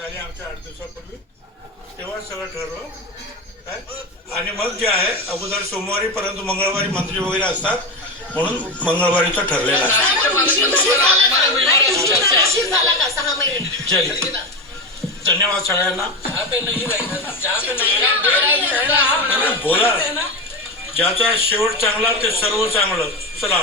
झाली आमच्या आठ दिवसापूर्वी तेव्हा सगळं ठरलं. काय? आणि मग जे आहे अगोदर सोमवारी परंतु मंगळवारी मंत्री वगैरे असतात म्हणून मंगळवारीचं ठरलेलं आहे. धन्यवाद सगळ्यांना. बोला. ज्याचा शेवट चांगला ते सर्व चांगलं. चला.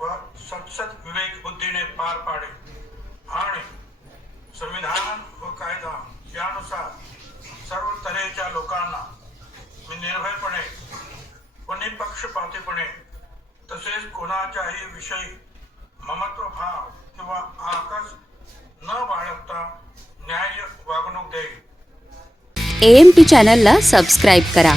व सत्सत विवेक बुद्धीने पार पाडे. आणि संविधान व कायदा यानुसार सर्व तऱ्हेच्या लोकांना मी निर्भयपणे व निपक्षपातीपणे तसेच कोणाच्याही विषयी ममत्व भाव किंवा आकस न बाळगता न्याय वागणूक देईल. एम पी चॅनलला सबस्क्राईब करा.